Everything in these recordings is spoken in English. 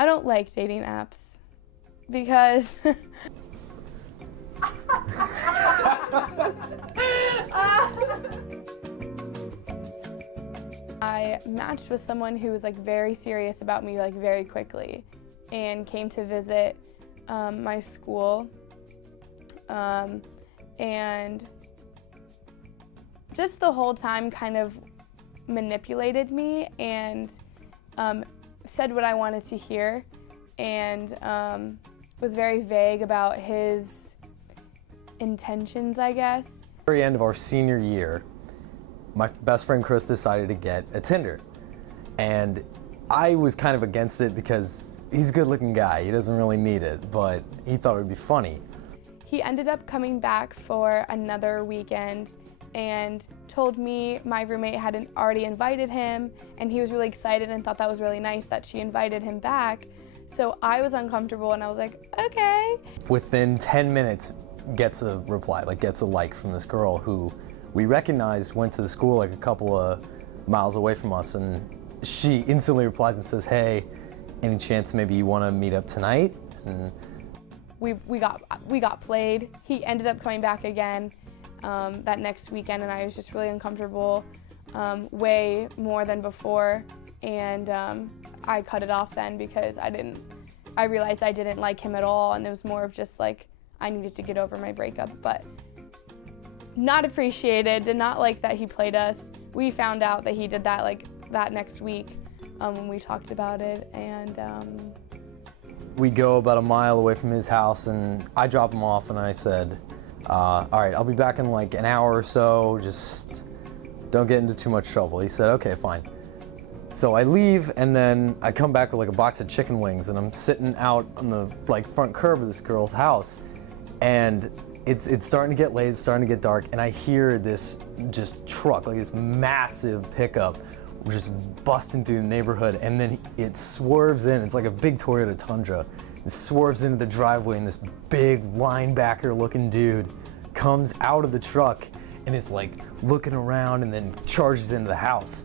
I don't like dating apps because I matched with someone who was like very serious about me like very quickly and came to visit my school and just the whole time kind of manipulated me and said what I wanted to hear and was very vague about his intentions, I guess. At the very end of our senior year, my best friend Chris decided to get a Tinder. And I was kind of against it because he's a good-looking guy. He doesn't really need it, but he thought it would be funny. He ended up coming back for another weekend and told me my roommate hadn't already invited him, and he was really excited and thought that was really nice that she invited him back. So I was uncomfortable and I was like, okay. Within 10 minutes, gets a reply, like gets a like from this girl who we recognized went to the school like a couple of miles away from us, and she instantly replies and says, hey, any chance maybe you want to meet up tonight? And we got played. He ended up coming back again that next weekend, and I was just really uncomfortable, way more than before, and I cut it off then because I realized I didn't like him at all, and it was more of just like I needed to get over my breakup, but not appreciated, did not like that he played us. We found out that he did that like that next week when we talked about it, and we go about a mile away from his house, and I drop him off and I said, all right, I'll be back in like an hour or so, just don't get into too much trouble. He said, okay, fine. So I leave, and then I come back with like a box of chicken wings, and I'm sitting out on the like front curb of this girl's house, and it's starting to get late, it's starting to get dark, and I hear this just truck, like this massive pickup, just busting through the neighborhood, and then it swerves in. It's like a big Toyota Tundra. It swerves into the driveway, and this big linebacker-looking dude comes out of the truck and is like looking around, and then charges into the house.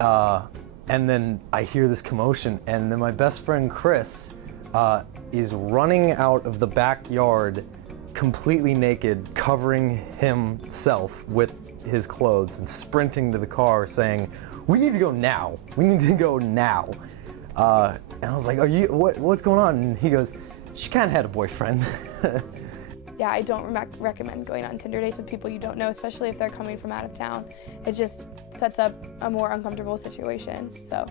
And then I hear this commotion, and then my best friend Chris is running out of the backyard completely naked, covering himself with his clothes and sprinting to the car saying, we need to go now. We need to go now. And I was like, what's going on? And he goes, she kind of had a boyfriend. Yeah, I don't recommend going on Tinder dates with people you don't know, especially if they're coming from out of town. It just sets up a more uncomfortable situation, so.